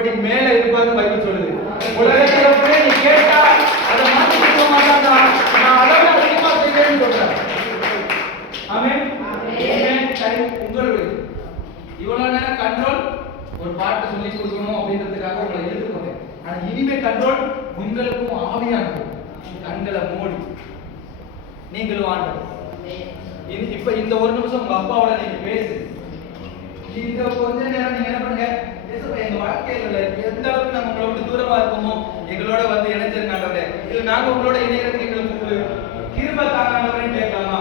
ஒருபடி மேல இருப்பாரு பைபிள் சொல்லுது. உலகத்துல நீ கேட்டா அதை மாத்தி சொல்ல மாட்டாங்க, நான் அளவு அதிகமா செய்வேன்னு சொல்றேன். ஆமென். உங்களுக்கு இவ்வளவு நேரம் கண்ட்ரோல் ஒரு பாட்டு சொல்லி கொடுக்கணும் அப்படின்றதுக்காக உங்களை எடுத்துக்கோங்க. ஆனா இனிமே கண்ட்ரோல் உங்களுக்கும் ஆவியானது. கண்களை மூடி நீங்களும் ஆண்டவர். இப்ப இந்த ஒரு நிமிஷம் உங்க அப்பாவோட நீங்க பேசு. இந்த கொஞ்ச நேரம் நீங்க என்ன பண்ணுங்க, எங்க வாழ்க்கையில எந்த அளவுக்கு நம்ம உங்களை விட்டு தூரமா இருக்கோமோ எங்களோட வந்து இணைஞ்சிருக்காண்டவரே, இது நாங்க உங்களோட இணைகிறதுக்கு எங்களுக்கு கிருபை தாங்கன்னு கேட்கலாமா?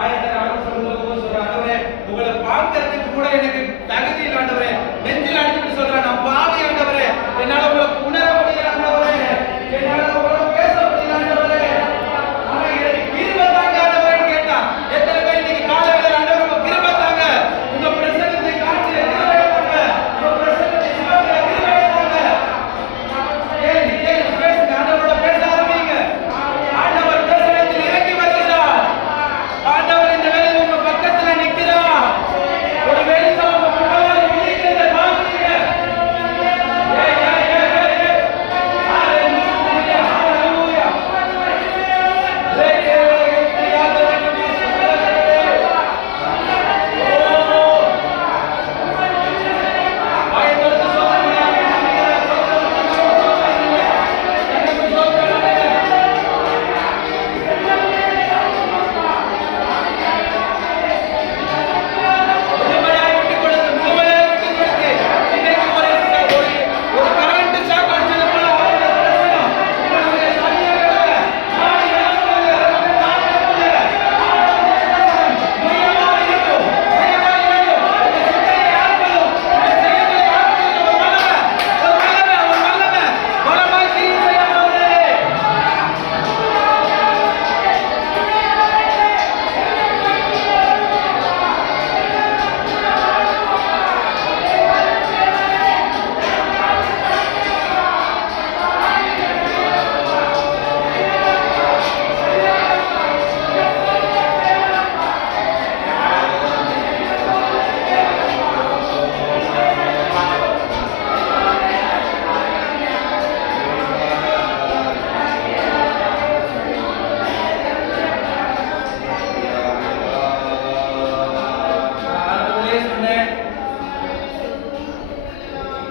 ஆயிரத்தி சொல்ற ஆண்டவரே, உங்களை பார்க்கறதுக்கு கூட எனக்கு தகுதி இல்லை ஆண்டவரே, நெஞ்சில் அடிச்சுட்டு சொல்றேன் நான் பாவி ஆண்டவரே, என்னால உங்களை உணர முடியல ஆண்டவரே, என்னால உங்களோட பேச முடியல ஆண்டவரே, ஆனா எனக்கு கிருபை தாங்க ஆண்டவரேன்னு கேட்டா எத்தனை பேர் இன்னைக்கு காலையில ஆண்டவரே உங்க கிருபை தாங்க, உங்க பிரசன்னத்தை காட்டி கிருபை தாங்க, உங்க பிரசன்னத்தை சுமக்க கிருபை தாங்க. ஏன் பேசுங்க, ஆண்டவரோட பேச ஆரம்பிங்க. ஆண்டவர் பிரசன்னத்தில் இறங்கி வருகிறார். ஆண்டவர் இந்த வேளையில உங்க பக்கத்துல நிக்கிறார். ஒரு வேளையில உங்க முன்னால நிக்கிறத பாக்குறீங்க.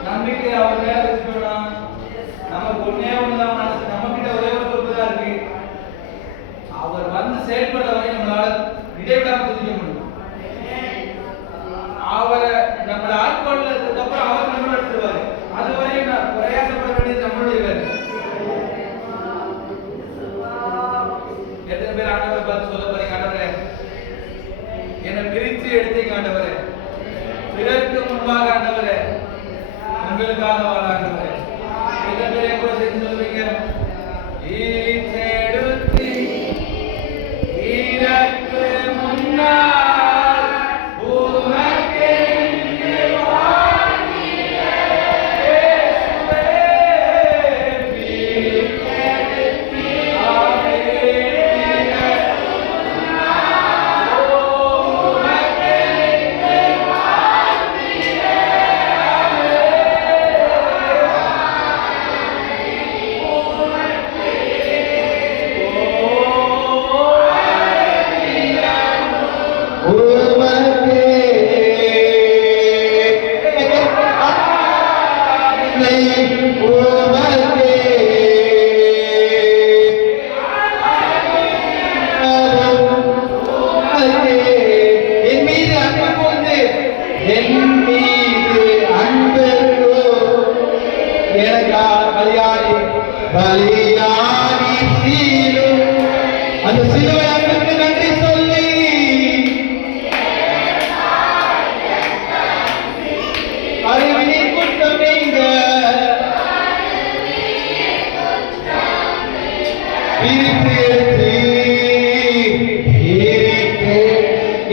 நம்பிக்கை அவர் மேல வச்சுக்கணும். நமக்கு ஒன்னே ஒண்ணுதான் மனசு, நம்ம கிட்ட ஒரே ஒரு பொறுப்பு தான் இருக்கு. அவர் வந்து செயல்படுற வரை நம்மளால இடைவிடாம துதிக்க முடியும். அவரை நம்மளை ஆட்கொள்ளதுக்கு அப்புறம் அவர் நம்மளை எடுத்துருவாரு. அதுவரையும் நான் பிரயாசப்பட வேண்டியது நம்மளுடைய வேலை. எத்தனை பேர் ஆண்டவரை பார்த்து சொல்ல போறீங்க, ஆண்டவரே என்னை பிரித்து எடுத்தீங்க ஆண்டவரே, பிறருக்கு முன்பாக ஆண்டவரே உங்களுக்காக வாழாண்டவரே. எத்தனை பேர் கூட சேர்ந்து சொல்லுவீங்க, ஈச்செடுத்து ஈரக்கு முன்னால்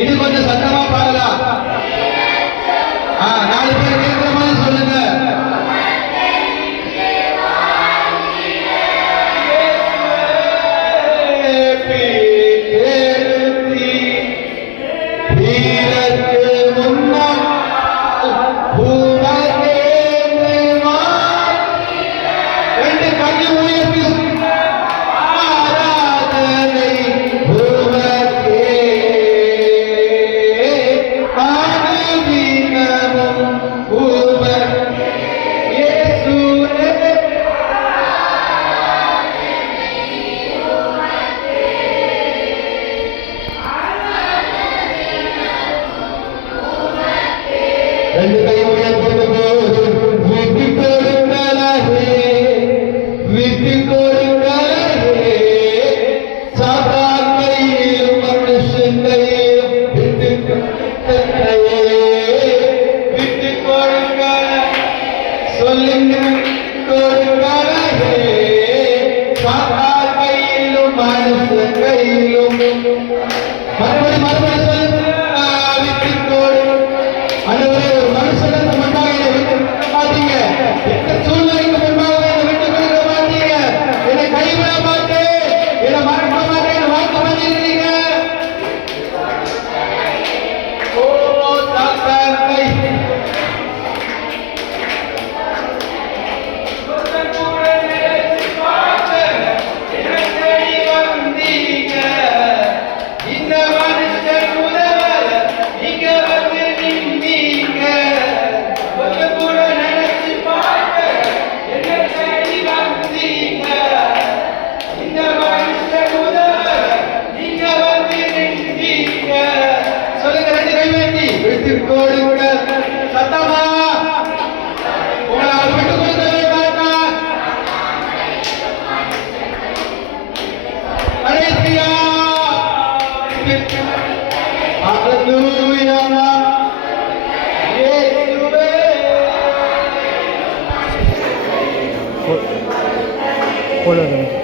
இது கொஞ்சம் சத்தமா பாடலாம். நாலு பேர் கேட்கிற மாதிரி சொல்லுங்க. சொல்லுங்க கொடுக்கலையே சாத்தார் கையிலும் மனசு கையிலும் மறுபடி சொல்லுங்க விட்டுக்கோடு அனைவரே ஒரு மனுஷனுக்கு முன்பாக என்னை விட்டு கொடுக்க மாட்டீங்க எந்த சூழ்நிலைக்கு முன்பாக என்னை விட்டு கொடுக்க மாட்டீங்க என்னை கைவிட மாட்டேன் என்னை மறக்க மாட்டேன் என்னை வாக்கு பண்ணிருக்கீங்க ஓ சாத்தார் கை சத்தமா உங்களை விட்டு கொடுக்கவே மாட்டார் கடைசியா ஹalleluya இயேசுவே போடுங்க